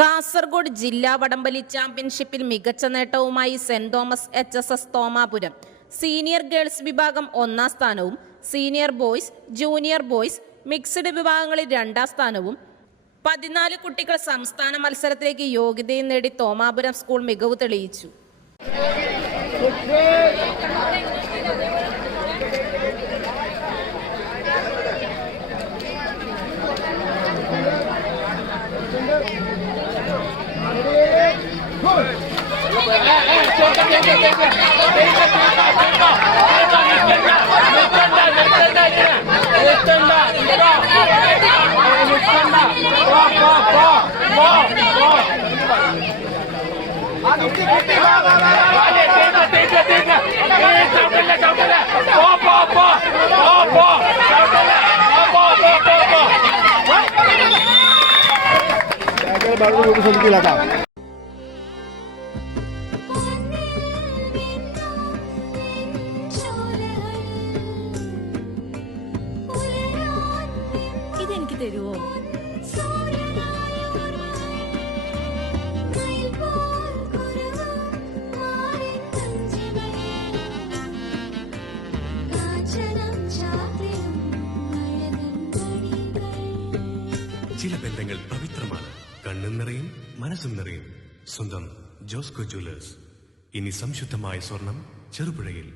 കാസർഗോഡ് ജില്ലാ വടംവലി ചാമ്പ്യൻഷിപ്പിൽ മികച്ച നേട്ടവുമായി Saint Thomas HSS Thomapuram senior girls വിഭാഗം 1ാം സ്ഥാനവും senior boys, junior boys, mixed വിഭാഗങ്ങളിൽ 2ാം സ്ഥാനവും 14 കുട്ടികൾ സംസ്ഥാന മത്സരത്തിലേക്ക് യോഗ്യതയും നേടി തോമാപുരം സ്കൂൾ മികവ് തെളിയിച്ചു. ഇതെനിക്ക് തരുവോ? ചില ബന്ധങ്ങൾ പവിത്രമാണ്. കണ്ണും നിറയും മനസ്സും നിറയും. സ്വന്തം ജോസ്കോ ജ്വല്ലേഴ്സ്. ഇനി സംശുദ്ധമായ സ്വർണം ചെറുപുഴയിൽ.